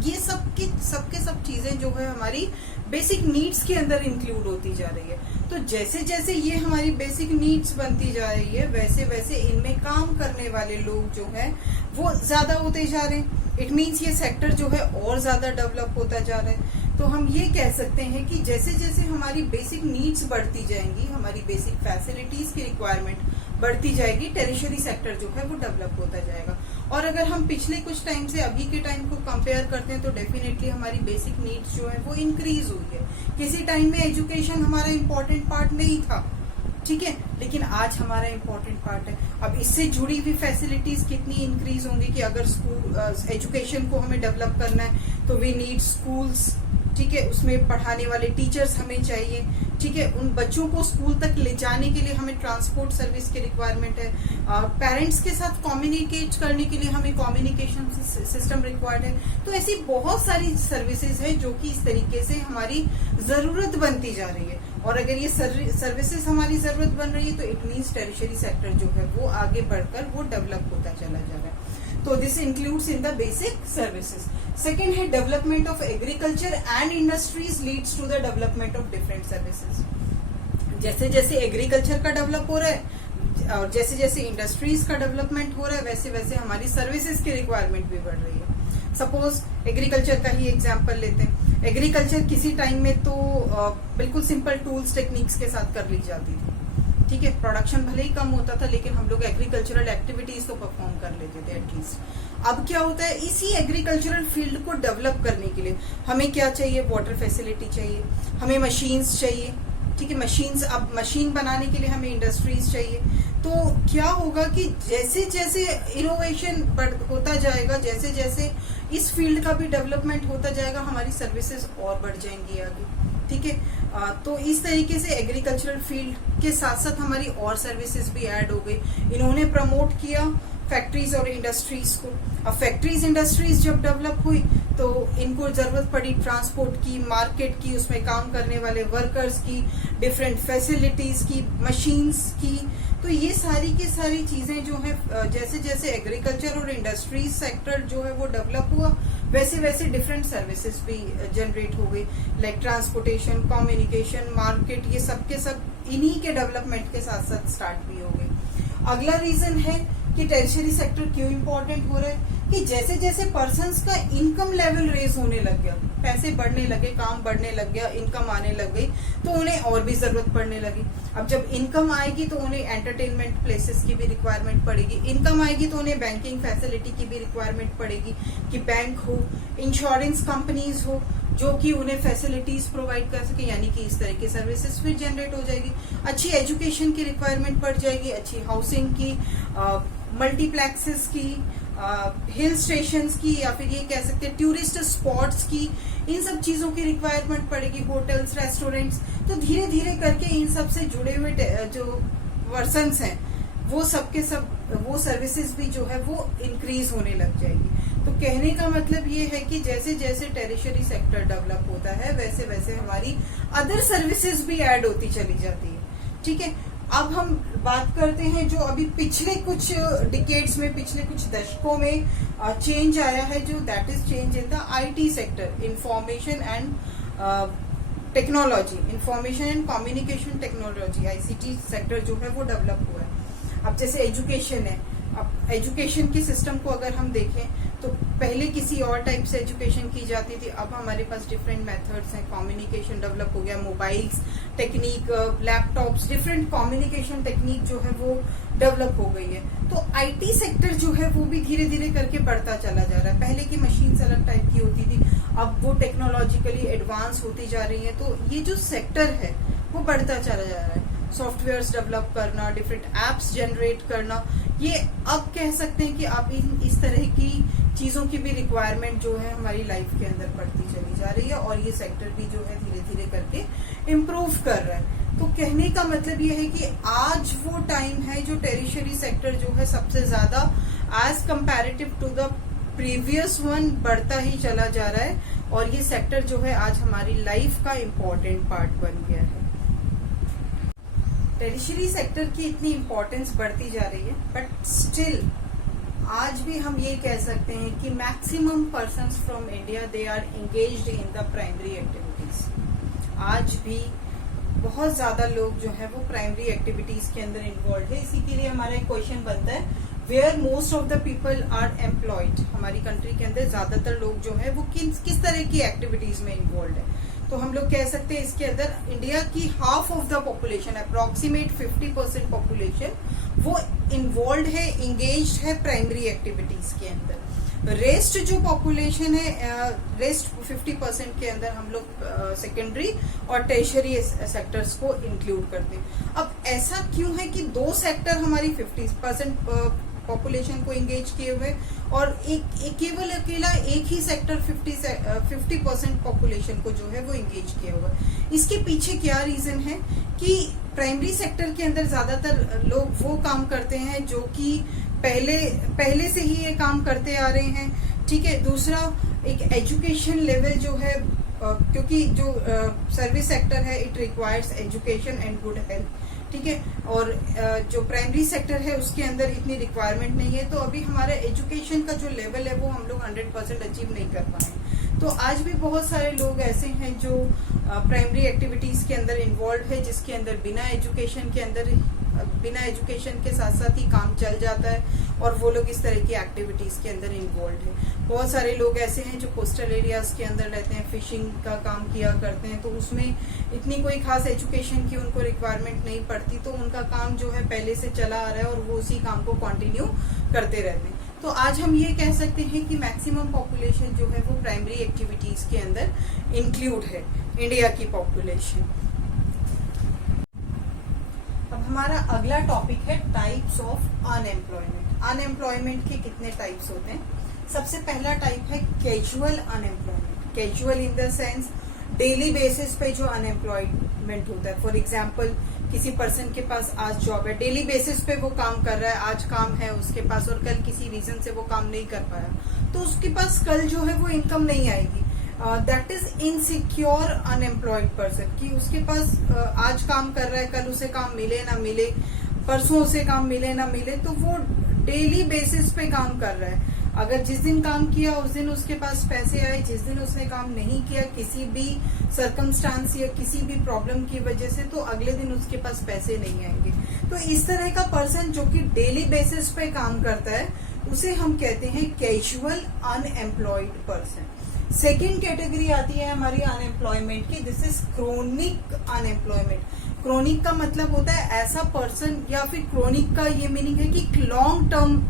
ये सब चीजें जो है हमारी बेसिक नीड्स के अंदर इंक्लूड होती जा रही है। तो जैसे जैसे ये हमारी बेसिक नीड्स बनती जा रही है वैसे वैसे इनमें काम करने वाले लोग जो है वो ज्यादा होते जा रहे हैं। इट मीन्स ये सेक्टर जो है और ज्यादा डेवलप होता जा रहा है। तो हम ये कह सकते हैं कि जैसे जैसे हमारी बेसिक नीड्स बढ़ती जाएंगी, हमारी बेसिक फैसिलिटीज की रिक्वायरमेंट बढ़ती जाएगी, टेरिशरी सेक्टर जो है वो डेवलप होता जाएगा। और अगर हम पिछले कुछ टाइम से अभी के टाइम को कंपेयर करते हैं तो डेफिनेटली हमारी बेसिक नीड्स जो है वो इंक्रीज हुई है। किसी टाइम में एजुकेशन हमारा इम्पोर्टेंट पार्ट नहीं था, ठीक है, लेकिन आज हमारा इम्पोर्टेंट पार्ट है। अब इससे जुड़ी हुई फैसिलिटीज कितनी इंक्रीज होंगी कि अगर स्कूल एजुकेशन को हमें डेवलप करना है तो वी नीड स्कूल्स, ठीक है, उसमें पढ़ाने वाले टीचर्स हमें चाहिए, ठीक है। उन बच्चों को स्कूल तक ले जाने के लिए हमें ट्रांसपोर्ट सर्विस की रिक्वायरमेंट है। पेरेंट्स के साथ कम्युनिकेट करने के लिए हमें कम्युनिकेशन सिस्टम रिक्वायर्ड है। तो ऐसी बहुत सारी सर्विसेज है जो कि इस तरीके से हमारी जरूरत बनती जा रही है। और अगर ये सर्विसेज हमारी जरूरत बन रही है तो इट मीन्स टेरिशरी सेक्टर जो है वो आगे बढ़कर वो डेवलप होता चला जा रहा है। तो this includes in the basic services. Second है development of agriculture and industries leads to the development of different services. जैसे जैसे एग्रीकल्चर का डेवलप हो रहा है और जैसे जैसे इंडस्ट्रीज का डेवलपमेंट हो रहा है, वैसे वैसे हमारी सर्विसेज की रिक्वायरमेंट भी बढ़ रही है। सपोज एग्रीकल्चर का ही एग्जांपल लेते हैं। एग्रीकल्चर किसी टाइम में तो बिल्कुल सिंपल टूल्स टेक्निक्स के साथ कर ली जाती थी, ठीक है, प्रोडक्शन भले ही कम होता था लेकिन हम लोग एग्रीकल्चरल एक्टिविटीज तो परफॉर्म कर लेते थे एटलीस्ट। अब क्या होता है, इसी एग्रीकल्चरल फील्ड को डेवलप करने के लिए हमें क्या चाहिए, वाटर फैसिलिटी चाहिए, हमें मशीन्स चाहिए, ठीक है, मशीन्स, अब मशीन बनाने के लिए हमें इंडस्ट्रीज चाहिए। तो क्या होगा कि जैसे जैसे इनोवेशन होता जाएगा, जैसे जैसे इस फील्ड का भी डेवलपमेंट होता जाएगा, हमारी सर्विसेज और बढ़ जाएंगी आगे, ठीक है। तो इस तरीके से एग्रीकल्चरल फील्ड के साथ साथ हमारी और सर्विसेज भी ऐड हो गई। इन्होंने प्रमोट किया फैक्ट्रीज और इंडस्ट्रीज को। अब फैक्ट्रीज इंडस्ट्रीज जब डेवलप हुई तो इनको जरूरत पड़ी ट्रांसपोर्ट की, मार्केट की, उसमें काम करने वाले वर्कर्स की, डिफरेंट फैसिलिटीज की, मशीन्स की। तो ये सारी की सारी चीजें जो है, जैसे जैसे एग्रीकल्चर और इंडस्ट्रीज सेक्टर जो है वो डेवलप हुआ, वैसे वैसे डिफरेंट सर्विसेज भी जनरेट हो गई, लाइक ट्रांसपोर्टेशन, कम्युनिकेशन, मार्केट, ये सब के सब इन्हीं के डेवलपमेंट के साथ साथ स्टार्ट भी हो गई। अगला रीजन है कि टर्शियरी सेक्टर क्यों इंपॉर्टेंट हो रहा है, कि जैसे जैसे पर्सन्स का इनकम लेवल रेज होने लग गया, पैसे बढ़ने लगे, काम बढ़ने लग गया, इनकम आने लग गई, तो उन्हें और भी जरूरत पड़ने लगी। अब जब इनकम आएगी तो उन्हें एंटरटेनमेंट प्लेसेस की भी रिक्वायरमेंट पड़ेगी, इनकम आएगी तो उन्हें बैंकिंग फैसिलिटी की भी रिक्वायरमेंट पड़ेगी, कि बैंक हो, इंश्योरेंस कंपनीज हो जो कि उन्हें फैसिलिटीज प्रोवाइड कर सके, यानी कि इस तरह की सर्विसेज फिर जनरेट हो जाएगी। अच्छी एजुकेशन की रिक्वायरमेंट पड़ जाएगी, अच्छी हाउसिंग की, मल्टीप्लेक्सेस की, हिल स्टेशंस की, या फिर ये कह सकते हैं टूरिस्ट स्पॉट्स की, इन सब चीजों की रिक्वायरमेंट पड़ेगी, होटल्स, रेस्टोरेंट्स। तो धीरे धीरे करके इन सब से जुड़े हुए जो वर्सन्स हैं वो सब के सब वो सर्विसेज भी जो है वो इंक्रीज होने लग जाएगी। तो कहने का मतलब ये है कि जैसे जैसे टेरिशरी सेक्टर डेवलप होता है वैसे वैसे हमारी अदर सर्विसेज भी ऐड होती चली जाती है, ठीक है। अब हम बात करते हैं जो अभी पिछले कुछ डिकेड्स में, पिछले कुछ दशकों में चेंज आया है, जो that is change in the IT sector, information and technology, information and communication technology, ICT sector जो है वो डेवलप हुआ है। अब जैसे एजुकेशन है, अब एजुकेशन के सिस्टम को अगर हम देखें तो पहले किसी और टाइप से एजुकेशन की जाती थी, अब हमारे पास डिफरेंट मेथड्स हैं, कम्युनिकेशन डेवलप हो गया, mobiles technique, laptops, different communication technique जो है वो डेवलप हो गई है। तो आईटी सेक्टर जो है वो भी धीरे धीरे करके बढ़ता चला जा रहा है। पहले की मशीन्स अलग टाइप की होती थी, अब वो टेक्नोलॉजिकली एडवांस होती जा रही है, तो ये जो सेक्टर है वो बढ़ता चला जा रहा है। सॉफ्टवेयर्स डेवलप करना, डिफरेंट एप्स जनरेट करना, ये अब कह सकते हैं कि अब इस तरह की चीजों की भी रिक्वायरमेंट जो है हमारी लाइफ के अंदर बढ़ती चली जा रही है, और ये सेक्टर भी जो है धीरे धीरे करके इम्प्रूव कर रहा है। तो कहने का मतलब ये है कि आज वो टाइम है जो टेरिशरी सेक्टर जो है सबसे ज्यादा as comparative to the previous one बढ़ता ही चला जा रहा है, और ये सेक्टर जो है आज हमारी लाइफ का इम्पोर्टेंट पार्ट बन गया है। टेरिशरी सेक्टर की इतनी इम्पोर्टेंस बढ़ती जा रही है, बट स्टिल आज भी हम ये कह सकते हैं कि maximum persons from India they are engaged in the primary activities. आज भी बहुत ज्यादा लोग जो है वो प्राइमरी एक्टिविटीज के अंदर इन्वॉल्व है। इसी के लिए हमारा एक क्वेश्चन बनता है, where most of the people are employed. हमारी कंट्री के अंदर ज्यादातर लोग जो है वो किस तरह की एक्टिविटीज में इन्वॉल्व है। तो हम लोग कह सकते हैं इसके अंदर इंडिया की half of the population, approximate 50% population वो इन्वॉल्व है, इंगेज्ड है प्राइमरी एक्टिविटीज के अंदर। रेस्ट जो पॉपुलेशन है, रेस्ट 50% के अंदर हम लोग सेकेंडरी और टर्शियरी सेक्टर्स को इंक्लूड करते हैं। अब ऐसा क्यों है कि दो सेक्टर हमारी 50% पॉपुलेशन को एंगेज किए हुए, और केवल अकेला एक ही सेक्टर 50% पॉपुलेशन को जो है वो एंगेज किया हुआ है। इसके पीछे क्या रीजन है कि प्राइमरी सेक्टर के अंदर ज्यादातर लोग वो काम करते हैं जो कि पहले से ही ये काम करते आ रहे हैं, ठीक है। दूसरा, एक एजुकेशन लेवल जो है, क्योंकि जो सर्विस सेक्टर है it requires education and good health, ठीक है। और जो प्राइमरी सेक्टर है उसके अंदर इतनी रिक्वायरमेंट नहीं है, तो अभी हमारा एजुकेशन का जो लेवल है वो हम लोग 100% अचीव नहीं कर पाए। तो आज भी बहुत सारे लोग ऐसे हैं जो प्राइमरी एक्टिविटीज के अंदर इन्वॉल्व है, जिसके अंदर बिना एजुकेशन के साथ साथ ही काम चल जाता है, और वो लोग इस तरह की एक्टिविटीज के अंदर इन्वॉल्व है। बहुत सारे लोग ऐसे हैं जो कोस्टल एरियाज के अंदर रहते हैं, फिशिंग का काम किया करते हैं, तो उसमें इतनी कोई खास एजुकेशन की उनको रिक्वायरमेंट नहीं पड़ती, तो उनका काम जो है पहले से चला आ रहा है और वो उसी काम को कंटिन्यू करते रहते हैं। तो आज हम ये कह सकते हैं कि मैक्सिमम पॉपुलेशन जो है वो प्राइमरी एक्टिविटीज के अंदर इंक्लूड है, इंडिया की पॉपुलेशन। अब हमारा अगला टॉपिक है टाइप्स ऑफ अनएम्प्लॉयमेंट। अनएम्प्लॉयमेंट के कितने टाइप्स होते हैं? सबसे पहला टाइप है casual unemployment. Casual in the sense daily basis पे जो अनएम्प्लॉयमेंट होता है। फॉर एग्जाम्पल, किसी पर्सन के पास आज जॉब है, डेली बेसिस पे वो काम कर रहा है, आज काम है उसके पास और कल किसी रीजन से वो काम नहीं कर पाया, तो उसके पास कल जो है वो इनकम नहीं आएगी। That is insecure unemployed person, कि उसके पास आज काम कर रहा है, कल उसे काम मिले ना मिले, परसों उसे काम मिले ना मिले, तो वो डेली बेसिस पे काम कर रहा है। अगर जिस दिन काम किया उस दिन उसके पास पैसे आए, जिस दिन उसने काम नहीं किया किसी भी सर्कमस्टांस या किसी भी प्रॉब्लम की वजह से, तो अगले दिन उसके पास पैसे नहीं आएंगे। तो इस तरह का पर्सन जो कि डेली बेसिस पे काम करता है उसे हम कहते हैं casual unemployed person. Second category आती है हमारी अनएम्प्लॉयमेंट की, this is chronic unemployment. Chronic का मतलब होता है ऐसा पर्सन, या फिर क्रोनिक का ये मीनिंग है कि लॉन्ग टर्म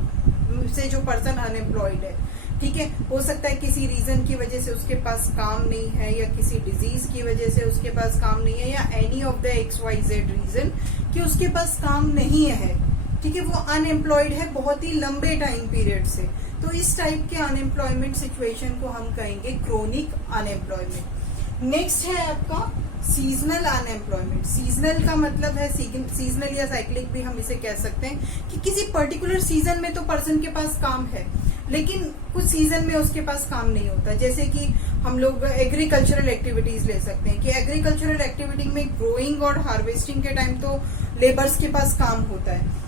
से जो पर्सन अनएम्प्लॉयड है, ठीक है, हो सकता है किसी रीजन की वजह से उसके पास काम नहीं है, या किसी डिजीज की वजह से उसके पास काम नहीं है, या any of the XYZ reason कि उसके पास काम नहीं है, ठीक है, वो अनएम्प्लॉयड है बहुत ही लंबे टाइम पीरियड से। तो इस टाइप के अनएम्प्लॉयमेंट सिचुएशन को हम कहेंगे क्रोनिक अनएम्प्लॉयमेंट। नेक्स्ट है आपका सीजनल अनएम्प्लॉयमेंट। सीजनल का मतलब है, सीजनल या साइक्लिक भी हम इसे कह सकते हैं, कि किसी पर्टिकुलर सीजन में तो पर्सन के पास काम है, लेकिन कुछ सीजन में उसके पास काम नहीं होता। जैसे कि हम लोग एग्रीकल्चरल एक्टिविटीज ले सकते हैं, कि एग्रीकल्चरल एक्टिविटी में ग्रोइंग और हार्वेस्टिंग के टाइम तो लेबर्स के पास काम होता है,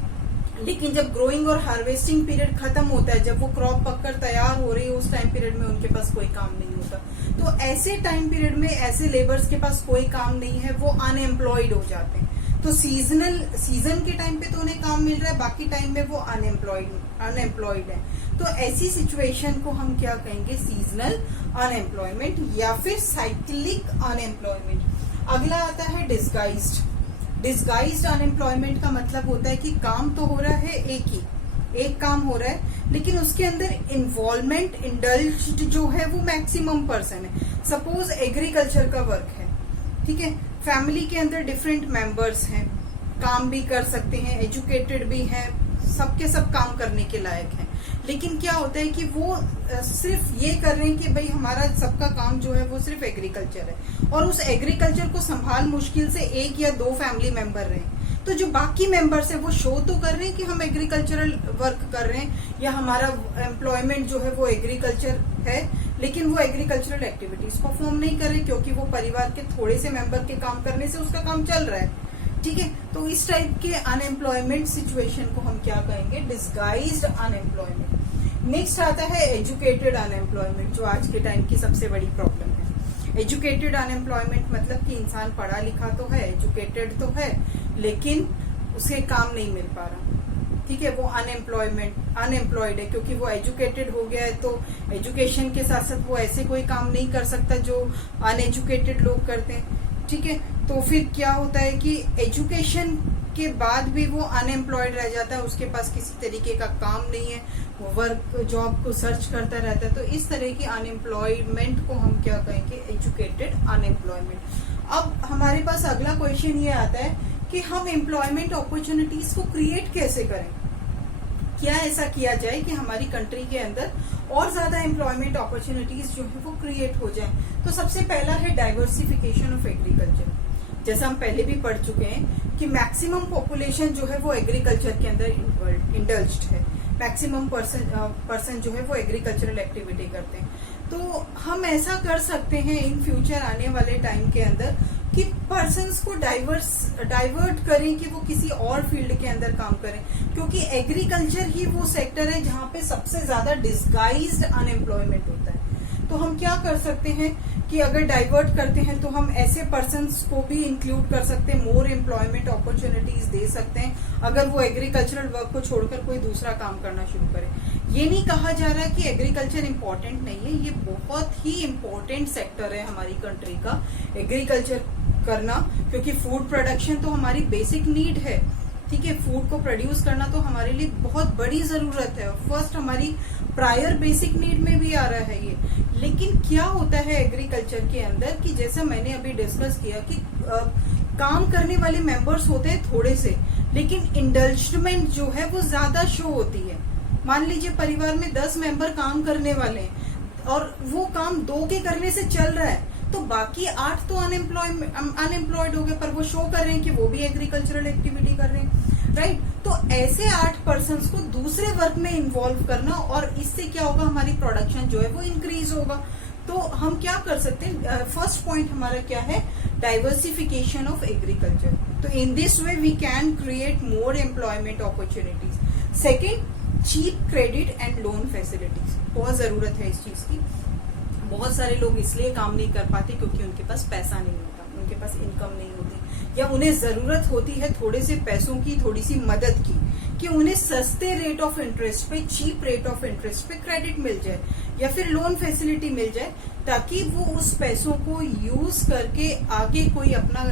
लेकिन जब ग्रोइंग और हार्वेस्टिंग पीरियड खत्म होता है, जब वो क्रॉप पककर तैयार हो रही है, उस टाइम पीरियड में उनके पास कोई काम नहीं होता। तो ऐसे टाइम पीरियड में ऐसे लेबर्स के पास कोई काम नहीं है, वो अनएम्प्लॉयड हो जाते हैं। तो सीजन के टाइम पे तो उन्हें काम मिल रहा है, बाकी टाइम में वो अनएम्प्लॉयड है। तो ऐसी सिचुएशन को हम क्या कहेंगे? सीजनल अनएम्प्लॉयमेंट या फिर साइक्लिक अनएम्प्लॉयमेंट। अगला आता है डिस्गाइज्ड अनएम्प्लॉयमेंट का मतलब होता है कि काम तो हो रहा है एक काम हो रहा है, लेकिन उसके अंदर इन्वॉल्वमेंट, इंडल्ज्ड जो है वो मैक्सिमम पर्सन है। सपोज एग्रीकल्चर का वर्क है, ठीक है, फैमिली के अंदर डिफरेंट मेंबर्स हैं, काम भी कर सकते हैं, एजुकेटेड भी हैं, सबके सब काम करने के लायक हैं, लेकिन क्या होता है कि वो सिर्फ ये कर रहे हैं कि भाई हमारा सबका काम जो है वो सिर्फ एग्रीकल्चर है, और उस एग्रीकल्चर को संभाल मुश्किल से एक या दो फैमिली मेंबर रहे। तो जो बाकी मेंबर्स है वो शो तो कर रहे हैं कि हम एग्रीकल्चरल वर्क कर रहे हैं, या हमारा एम्प्लॉयमेंट जो है वो एग्रीकल्चर है, लेकिन वो एग्रीकल्चरल एक्टिविटीज परफॉर्म नहीं कर रहे, क्योंकि वो परिवार के थोड़े से मेंबर के काम करने से उसका काम चल रहा है, ठीक है। तो इस टाइप के अनएम्प्लॉयमेंट सिचुएशन को हम क्या कहेंगे? Disguised unemployment. नेक्स्ट आता है एजुकेटेड अनएम्प्लॉयमेंट, जो आज के टाइम की सबसे बड़ी प्रॉब्लम है। एजुकेटेड अनएम्प्लॉयमेंट मतलब कि इंसान पढ़ा लिखा तो है, एजुकेटेड तो है, लेकिन उसे काम नहीं मिल पा रहा, ठीक है, वो अनएम्प्लॉयड है, क्योंकि वो एजुकेटेड हो गया है, तो एजुकेशन के साथ साथ वो ऐसे कोई काम नहीं कर सकता जो अनएजुकेटेड लोग करते हैं, ठीक है। तो फिर क्या होता है कि एजुकेशन के बाद भी वो अनएम्प्लॉयड रह जाता है, उसके पास किसी तरीके का काम नहीं है, वो वर्क जॉब को सर्च करता रहता है। तो इस तरह की अनएम्प्लॉयमेंट को हम क्या कहेंगे? Educated unemployment. अब हमारे पास अगला क्वेश्चन ये आता है कि हम एम्प्लॉयमेंट अपॉर्चुनिटीज को क्रिएट कैसे करें, क्या ऐसा किया जाए कि हमारी कंट्री के अंदर और ज्यादा एम्प्लॉयमेंट अपॉर्चुनिटीज जो है वो क्रिएट हो जाए। तो सबसे पहला है डाइवर्सिफिकेशन ऑफ एग्रीकल्चर। जैसा हम पहले भी पढ़ चुके हैं कि मैक्सिमम पॉपुलेशन जो है वो एग्रीकल्चर के अंदर इंडल्ज्ड है, मैक्सिमम पर्सन जो है वो एग्रीकल्चरल एक्टिविटी करते हैं। तो हम ऐसा कर सकते हैं इन फ्यूचर आने वाले टाइम के अंदर कि पर्सन्स को डाइवर्ट करें कि वो किसी और फील्ड के अंदर काम करें, क्योंकि एग्रीकल्चर ही वो सेक्टर है जहां पे सबसे ज्यादा डिस्गाइज्ड अनएम्प्लॉयमेंट होता है। तो हम क्या कर सकते हैं कि अगर डाइवर्ट करते हैं तो हम ऐसे पर्सन्स को भी इंक्लूड कर सकते हैं, मोर एम्प्लॉयमेंट अपॉर्चुनिटीज दे सकते हैं अगर वो एग्रीकल्चरल वर्क को छोड़कर कोई दूसरा काम करना शुरू करे। ये नहीं कहा जा रहा कि एग्रीकल्चर इम्पोर्टेंट नहीं है, ये बहुत ही इम्पोर्टेंट सेक्टर है हमारी कंट्री का एग्रीकल्चर करना, क्योंकि फूड प्रोडक्शन तो हमारी बेसिक नीड है। ठीक है, फूड को प्रोड्यूस करना तो हमारे लिए बहुत बड़ी जरूरत है, फर्स्ट हमारी प्रायर बेसिक नीड में भी आ रहा है ये। लेकिन क्या होता है एग्रीकल्चर के अंदर कि जैसा मैंने अभी डिस्कस किया कि काम करने वाले मेंबर्स होते हैं थोड़े से, लेकिन इंडल्जमेंट जो है वो ज्यादा शो होती है। मान लीजिए परिवार में 10 मेंबर काम करने वाले हैं और वो काम 2 के करने से चल रहा है, तो बाकी 8 तो अनएम्प्लॉयड हो गए, पर वो शो कर रहे हैं कि वो भी एग्रीकल्चरल एक्टिविटी कर रहे हैं, राइट। तो ऐसे 8 पर्सन्स को दूसरे वर्क में इन्वॉल्व करना, और इससे क्या होगा, हमारी प्रोडक्शन जो है वो इंक्रीज होगा। तो हम क्या कर सकते हैं, फर्स्ट पॉइंट हमारा क्या है, डाइवर्सिफिकेशन ऑफ एग्रीकल्चर। तो in this way we can create more employment opportunities. Second, cheap credit and loan facilities, बहुत जरूरत है इस चीज की। बहुत सारे लोग इसलिए काम नहीं कर पाते क्योंकि उनके पास पैसा नहीं होता, उनके पास इनकम नहीं होती, या उन्हें जरूरत होती है थोड़े से पैसों की, थोड़ी सी मदद की, कि उन्हें सस्ते रेट ऑफ इंटरेस्ट पे, चीप रेट ऑफ इंटरेस्ट पे क्रेडिट मिल जाए या फिर लोन फैसिलिटी मिल जाए, ताकि वो उस पैसों को यूज करके आगे कोई अपना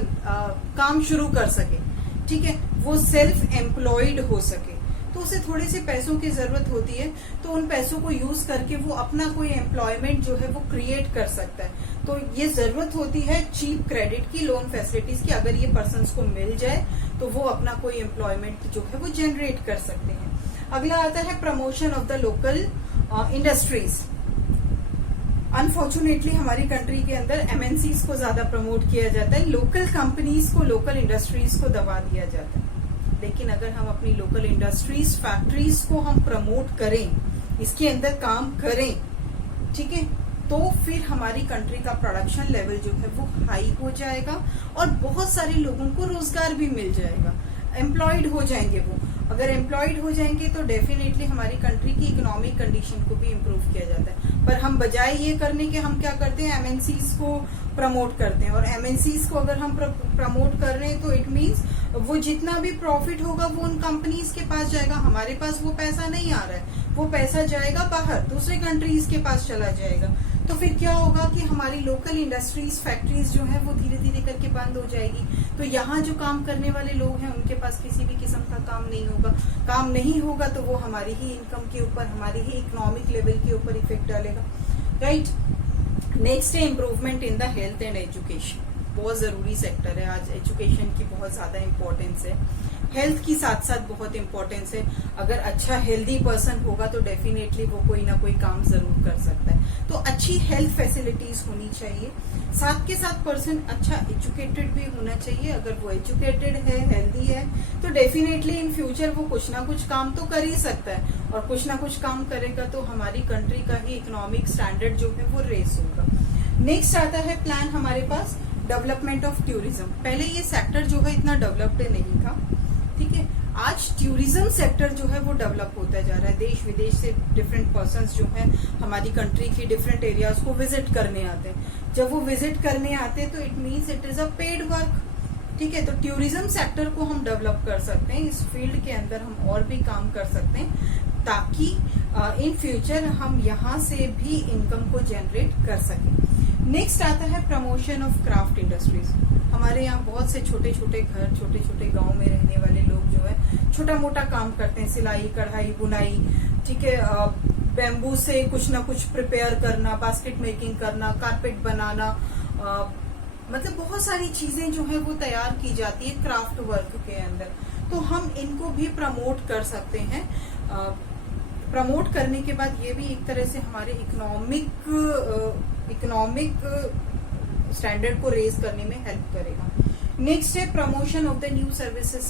काम शुरू कर सके। ठीक है, वो सेल्फ एम्प्लॉयड हो सके। तो उसे थोड़े से पैसों की जरूरत होती है, तो उन पैसों को यूज करके वो अपना कोई एम्प्लॉयमेंट जो है वो क्रिएट कर सकता है। तो ये जरूरत होती है चीप क्रेडिट की, लोन फैसिलिटीज की। अगर ये पर्सन्स को मिल जाए तो वो अपना कोई एम्प्लॉयमेंट जो है वो जनरेट कर सकते हैं। अगला आता है promotion of the local industries. Unfortunately हमारी कंट्री के अंदर एमएनसीज को ज्यादा प्रमोट किया जाता है, लोकल कंपनीज को, लोकल इंडस्ट्रीज को दबा दिया जाता है। लेकिन अगर हम अपनी लोकल इंडस्ट्रीज, फैक्ट्रीज को हम प्रमोट करें, इसके अंदर काम करें, ठीक है, तो फिर हमारी कंट्री का प्रोडक्शन लेवल जो है वो हाई हो जाएगा और बहुत सारे लोगों को रोजगार भी मिल जाएगा, एम्प्लॉयड हो जाएंगे वो। अगर एम्प्लॉयड हो जाएंगे तो डेफिनेटली हमारी कंट्री की इकोनॉमिक कंडीशन को भी इम्प्रूव किया जाता है। पर हम बजाय ये करने के हम क्या करते हैं, एमएनसीज को प्रमोट करते हैं। और एमएनसीज को अगर हम प्रमोट कर रहे हैं तो इट मीन्स वो जितना भी प्रॉफिट होगा वो उन कंपनीज के पास जाएगा, हमारे पास वो पैसा नहीं आ रहा है, वो पैसा जाएगा बाहर, दूसरे कंट्रीज के पास चला जाएगा। तो फिर क्या होगा कि हमारी लोकल इंडस्ट्रीज, फैक्ट्रीज जो है वो धीरे धीरे करके बंद हो जाएगी। तो यहाँ जो काम करने वाले लोग हैं उनके पास किसी भी किस्म का काम नहीं होगा। काम नहीं होगा तो वो हमारी ही इनकम के ऊपर, हमारी ही इकोनॉमिक लेवल के ऊपर इफेक्ट डालेगा, राइट। नेक्स्ट है improvement in the health and education. बहुत जरूरी सेक्टर है, आज एजुकेशन की बहुत ज्यादा इम्पोर्टेंस है, हेल्थ की साथ साथ बहुत इम्पोर्टेंस है। अगर अच्छा हेल्दी पर्सन होगा तो डेफिनेटली वो कोई ना कोई काम जरूर कर सकता है। तो अच्छी हेल्थ फैसिलिटीज होनी चाहिए, साथ के साथ पर्सन अच्छा एजुकेटेड भी होना चाहिए। अगर वो एजुकेटेड है, हेल्दी है, तो डेफिनेटली इन फ्यूचर वो कुछ ना कुछ काम तो कर ही सकता है, और कुछ ना कुछ काम करेगा तो हमारी कंट्री का ही इकोनॉमिक स्टैंडर्ड जो है वो रेस होगा। नेक्स्ट आता है प्लान हमारे पास, डेवलपमेंट ऑफ टूरिज्म। पहले ये सेक्टर जो है इतना डेवलप्ड नहीं था, ठीक है। आज टूरिज्म सेक्टर जो है वो डेवलप होता जा रहा है। देश विदेश से डिफरेंट पर्सन्स जो है हमारी कंट्री की डिफरेंट एरियाज को विजिट करने आते हैं। जब वो विजिट करने आते हैं तो it means it is a paid work, ठीक है। तो टूरिज्म सेक्टर को हम डेवलप कर सकते हैं, इस फील्ड के अंदर हम और भी काम कर सकते हैं, ताकि इन फ्यूचर हम यहाँ से भी इनकम को जनरेट कर सकें। नेक्स्ट आता है प्रमोशन ऑफ क्राफ्ट इंडस्ट्रीज। हमारे यहाँ बहुत से छोटे छोटे घर, छोटे छोटे गांव में रहने वाले लोग जो है छोटा मोटा काम करते हैं, सिलाई, कढ़ाई, बुनाई, ठीक है, बैम्बू से कुछ ना कुछ प्रिपेयर करना, बास्केट मेकिंग करना, कारपेट बनाना, मतलब बहुत सारी चीजें जो है वो तैयार की जाती है क्राफ्ट वर्क के अंदर। तो हम इनको भी प्रमोट कर सकते हैं। प्रमोट करने के बाद ये भी एक तरह से हमारे इकोनॉमिक स्टैंडर्ड को रेज करने में हेल्प करेगा। नेक्स्ट है promotion of the new services.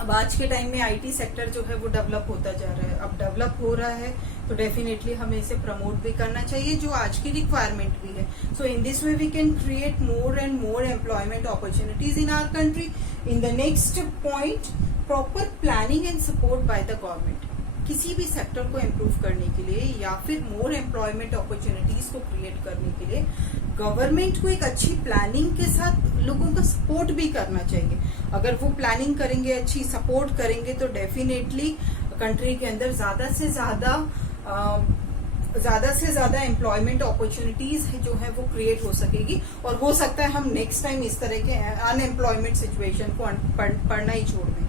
अब आज के टाइम में आईटी सेक्टर जो है वो डेवलप होता जा रहा है, अब डेवलप हो रहा है तो डेफिनेटली हमें इसे प्रमोट भी करना चाहिए, जो आज की रिक्वायरमेंट भी है. So in this way we can create more and more employment opportunities in our country. In the next point, proper planning and support by the government. किसी भी सेक्टर को इम्प्रूव करने के लिए या फिर मोर एम्प्लॉयमेंट अपॉर्चुनिटीज को क्रिएट करने के लिए गवर्नमेंट को एक अच्छी प्लानिंग के साथ लोगों का सपोर्ट भी करना चाहिए. अगर वो प्लानिंग करेंगे, अच्छी सपोर्ट करेंगे, तो डेफिनेटली कंट्री के अंदर ज्यादा से ज्यादा एम्प्लॉयमेंट अपॉर्चुनिटीज जो है वो क्रिएट हो सकेगी. और हो सकता है हम नेक्स्ट टाइम इस तरह के अनएम्प्लॉयमेंट सिचुएशन को पढ़ना ही छोड़ दें.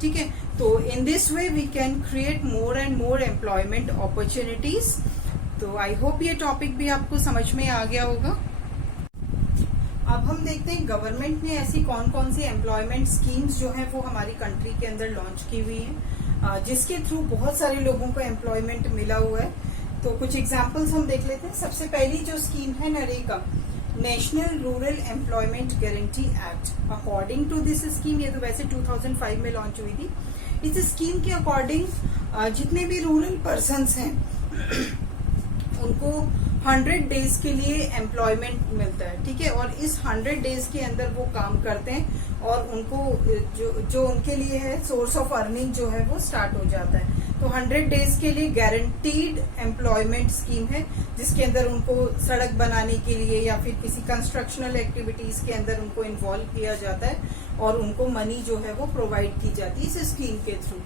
ठीक है, तो in this way we can create more and more employment opportunities. तो आई होप ये टॉपिक भी आपको समझ में आ गया होगा. अब हम देखते हैं गवर्नमेंट ने ऐसी कौन कौन सी एम्प्लॉयमेंट स्कीम्स जो है वो हमारी कंट्री के अंदर लॉन्च की हुई है, जिसके थ्रू बहुत सारे लोगों को एम्प्लॉयमेंट मिला हुआ है. तो कुछ एग्जांपल्स हम देख लेते हैं. सबसे पहली जो स्कीम है NREGA, national rural employment guarantee act. According to this scheme, ये तो वैसे 2005 में लॉन्च हुई थी. इस स्कीम के अकॉर्डिंग जितने भी रूरल पर्सन्स हैं उनको 100 डेज के लिए एम्प्लॉयमेंट मिलता है. ठीक है, और इस 100 डेज के अंदर वो काम करते हैं और उनको जो उनके लिए है सोर्स ऑफ अर्निंग जो है वो स्टार्ट हो जाता है. तो 100 डेज के लिए गारंटीड एम्प्लॉयमेंट स्कीम है, जिसके अंदर उनको सड़क बनाने के लिए या फिर किसी कंस्ट्रक्शनल एक्टिविटीज के अंदर उनको इन्वॉल्व किया जाता है और उनको मनी जो है वो प्रोवाइड की जाती है इस स्कीम के थ्रू.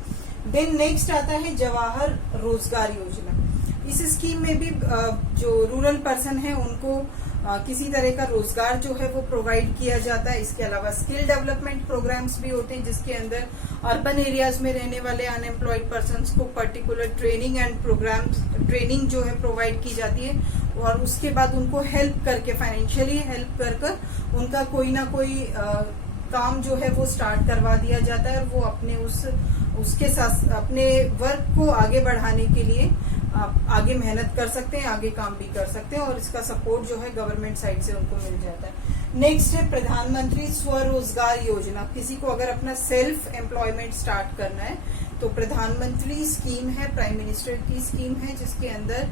देन नेक्स्ट आता है जवाहर रोजगार योजना. इस स्कीम में भी जो रूरल पर्सन है उनको किसी तरह का रोजगार जो है वो प्रोवाइड किया जाता है. इसके अलावा स्किल डेवलपमेंट प्रोग्राम्स भी होते हैं, जिसके अंदर अर्बन एरियाज में रहने वाले अनएम्प्लॉयड पर्सन्स को पर्टिकुलर ट्रेनिंग एंड ट्रेनिंग जो है प्रोवाइड की जाती है और उसके बाद उनको हेल्प करके, फाइनेंशियली हेल्प कर उनका कोई ना कोई काम जो है वो स्टार्ट करवा दिया जाता है और वो अपने उसके साथ अपने वर्क को आगे बढ़ाने के लिए आगे मेहनत कर सकते हैं, आगे काम भी कर सकते हैं और इसका सपोर्ट जो है गवर्नमेंट साइड से उनको मिल जाता है. नेक्स्ट है प्रधानमंत्री स्वरोजगार योजना. किसी को अगर अपना सेल्फ एम्प्लॉयमेंट स्टार्ट करना है तो प्रधानमंत्री स्कीम है, प्राइम मिनिस्टर की स्कीम है, जिसके अंदर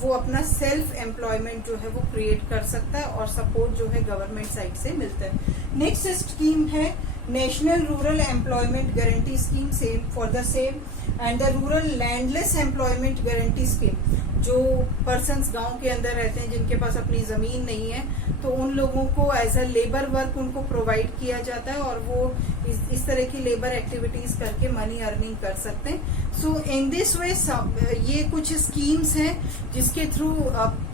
वो अपना सेल्फ एम्प्लॉयमेंट जो है वो क्रिएट कर सकता है और सपोर्ट जो है गवर्नमेंट साइड से मिलता है. नेक्स्ट स्कीम है national rural employment guarantee scheme, same for the same, and the rural landless employment guarantee scheme. जो पर्सन्स गांव के अंदर रहते हैं जिनके पास अपनी जमीन नहीं है, तो उन लोगों को एज अ लेबर वर्क उनको प्रोवाइड किया जाता है और वो इस तरह की लेबर एक्टिविटीज करके मनी अर्निंग कर सकते हैं. सो इन दिस वे ये कुछ स्कीम्स हैं जिसके थ्रू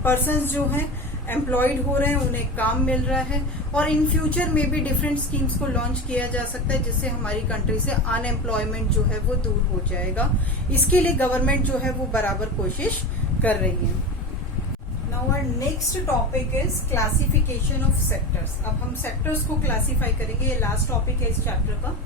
पर्सन्स जो हैं एम्प्लॉयड हो रहे हैं, उन्हें काम मिल रहा है और इन फ्यूचर में भी डिफरेंट स्कीम्स को लॉन्च किया जा सकता है, जिससे हमारी कंट्री से अनएम्प्लॉयमेंट जो है वो दूर हो जाएगा. इसके लिए गवर्नमेंट जो है वो बराबर कोशिश कर रही है. Now our next topic is classification of sectors. अब हम सेक्टर्स को क्लासिफाई करेंगे, ये लास्ट टॉपिक है इस चैप्टर का.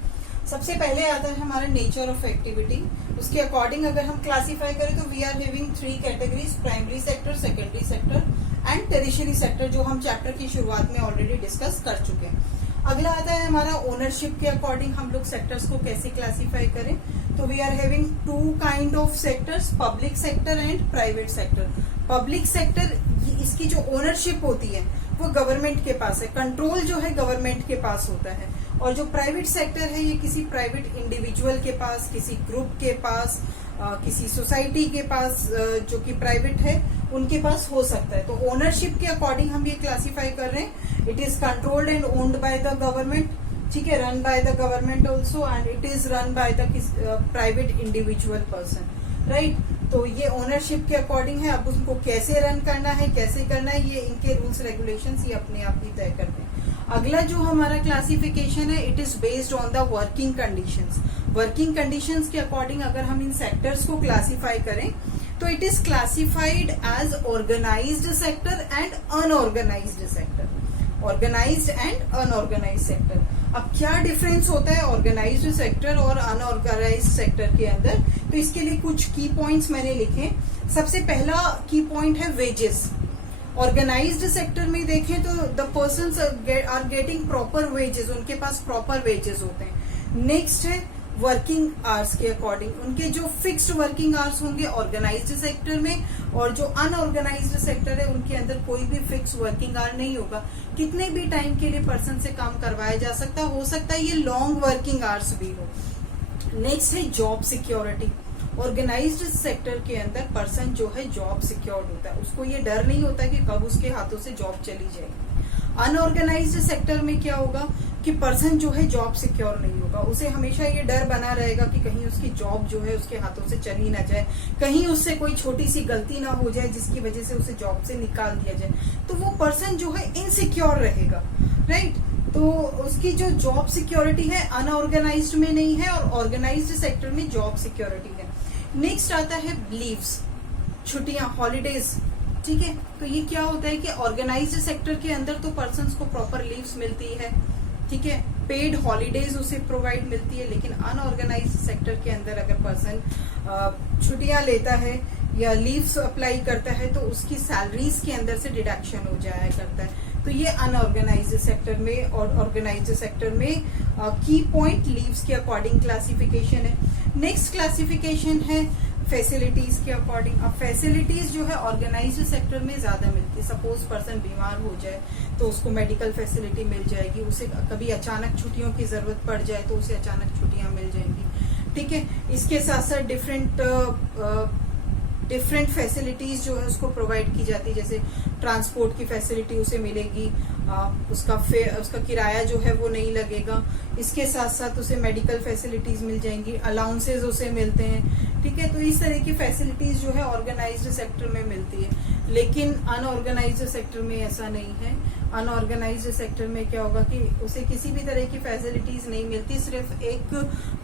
सबसे पहले आता है हमारा नेचर ऑफ एक्टिविटी. उसके अकॉर्डिंग अगर हम क्लासिफाई करें तो we are having 3 categories, primary sector, secondary sector and tertiary sector, जो हम चैप्टर की शुरुआत में ऑलरेडी डिस्कस कर चुके हैं. अगला आता है हमारा ओनरशिप के अकॉर्डिंग हम लोग सेक्टर्स को कैसे क्लासिफाई करें. तो we are having 2 kind of sectors, public sector and private sector. Public sector, इसकी जो ओनरशिप होती है वो गवर्नमेंट के पास है, कंट्रोल जो है गवर्नमेंट के पास होता है. और जो प्राइवेट सेक्टर है ये किसी प्राइवेट इंडिविजुअल के पास, किसी ग्रुप के पास, किसी सोसाइटी के पास जो कि प्राइवेट है उनके पास हो सकता है. तो ओनरशिप के अकॉर्डिंग हम ये क्लासिफाई कर रहे हैं. It is controlled and owned by the government. ठीक है, run by the government also and it is run by the private individual person, right. तो ये ओनरशिप के अकॉर्डिंग है. अब उनको कैसे रन करना है, कैसे करना है, ये इनके रूल्स रेगुलेशंस ये अपने आप ही तय करते हैं. अगला जो हमारा क्लासिफिकेशन है, it is based on the working conditions. Working conditions के अकॉर्डिंग अगर हम इन सेक्टर्स को क्लासिफाई करें तो it is classified as organised sector and unorganised sector. Organised and unorganised sector. अब क्या डिफरेंस होता है ऑर्गेनाइज्ड सेक्टर और अनऑर्गेनाइज्ड सेक्टर के अंदर, तो इसके लिए कुछ की पॉइंट्स मैंने लिखे. सबसे पहला की पॉइंट है वेजेस. ऑर्गेनाइज्ड सेक्टर में देखें तो the persons are getting proper wages, उनके पास प्रॉपर वेजेस होते हैं. नेक्स्ट है वर्किंग आवर्स के अकॉर्डिंग उनके जो फिक्स्ड वर्किंग आवर्स होंगे ऑर्गेनाइज्ड सेक्टर में, और जो अनऑर्गेनाइज्ड सेक्टर है उनके अंदर कोई भी फिक्स वर्किंग आवर नहीं होगा। कितने भी टाइम के लिए पर्सन से काम करवाया जा सकता है, हो सकता है ये लॉन्ग वर्किंग आवर्स भी हो। नेक्स्ट है जॉब सिक्योरिटी। ऑर्गेनाइज्ड सेक्टर के अंदर पर्सन जो है जॉब सिक्योर्ड होता है, उसको ये डर नहीं होता कि कब उसके हाथों से जॉब चली जाएगी। अनऑर्गेनाइज्ड सेक्टर में क्या होगा कि पर्सन जो है जॉब सिक्योर नहीं होगा, उसे हमेशा ये डर बना रहेगा कि कहीं उसकी जॉब जो है उसके हाथों से चली ना जाए, कहीं उससे कोई छोटी सी गलती ना हो जाए जिसकी वजह से उसे जॉब से निकाल दिया जाए, तो वो पर्सन जो है इनसिक्योर रहेगा, राइट। तो उसकी जो जॉब सिक्योरिटी है अनऑर्गेनाइज्ड में नहीं है और ऑर्गेनाइज्ड सेक्टर में जॉब सिक्योरिटी है। नेक्स्ट आता है लीव्स, छुट्टियां, हॉलीडेज, ठीक है। तो ये क्या होता है कि ऑर्गेनाइज्ड सेक्टर के अंदर तो पर्सन्स को प्रॉपर लीव्स मिलती है, ठीक है, पेड हॉलीडेज उसे प्रोवाइड मिलती है, लेकिन अनऑर्गेनाइज्ड सेक्टर के अंदर अगर पर्सन छुट्टियां लेता है या लीव्स अप्लाई करता है तो उसकी सैलरीज के अंदर से डिडक्शन हो जाया करता है। तो ये अनऑर्गेनाइज्ड सेक्टर में और ऑर्गेनाइज्ड सेक्टर में की पॉइंट लीव्स के अकॉर्डिंग क्लासिफिकेशन है। नेक्स्ट क्लासिफिकेशन है फैसिलिटीज के अकॉर्डिंग। अब फैसिलिटीज जो है ऑर्गेनाइज्ड सेक्टर में ज्यादा मिलती है। सपोज पर्सन बीमार हो जाए तो उसको मेडिकल फैसिलिटी मिल जाएगी, उसे कभी अचानक छुट्टियों की जरूरत पड़ जाए तो उसे अचानक छुट्टियां मिल जाएंगी, ठीक है। इसके साथ साथ डिफरेंट फैसिलिटीज जो है उसको प्रोवाइड की जाती है, जैसे ट्रांसपोर्ट की फैसिलिटी उसे मिलेगी, उसका किराया जो है वो नहीं लगेगा। इसके साथ साथ उसे मेडिकल फैसिलिटीज मिल जाएंगी, अलाउंसेज उसे मिलते हैं, ठीक है। तो इस तरह की फैसिलिटीज जो है ऑर्गेनाइज्ड सेक्टर में मिलती है, लेकिन अनऑर्गेनाइज्ड सेक्टर में ऐसा नहीं है। अनऑर्गेनाइज्ड सेक्टर में क्या होगा कि उसे किसी भी तरह की फैसिलिटीज नहीं मिलती, सिर्फ एक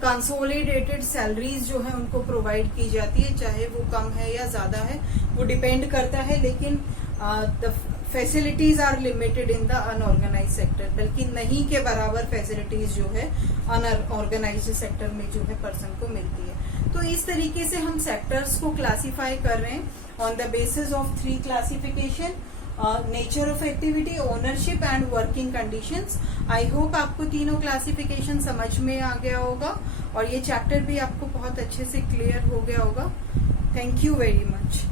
कंसोलिडेटेड सैलरीज जो है उनको प्रोवाइड की जाती है, चाहे वो कम है या ज्यादा है वो डिपेंड करता है, लेकिन the facilities are limited in the unorganised sector, बल्कि नहीं के बराबर फैसिलिटीज जो है अनऑर्गेनाइज्ड सेक्टर में जो है पर्सन को मिलती है। तो इस तरीके से हम सेक्टर्स को क्लासिफाई कर रहे हैं on the basis of 3 classification, nature of activity, ownership and working conditions. I hope आपको तीनों क्लासिफिकेशन समझ में आ गया होगा और ये चैप्टर भी आपको बहुत अच्छे से क्लियर हो गया होगा। Thank you very much.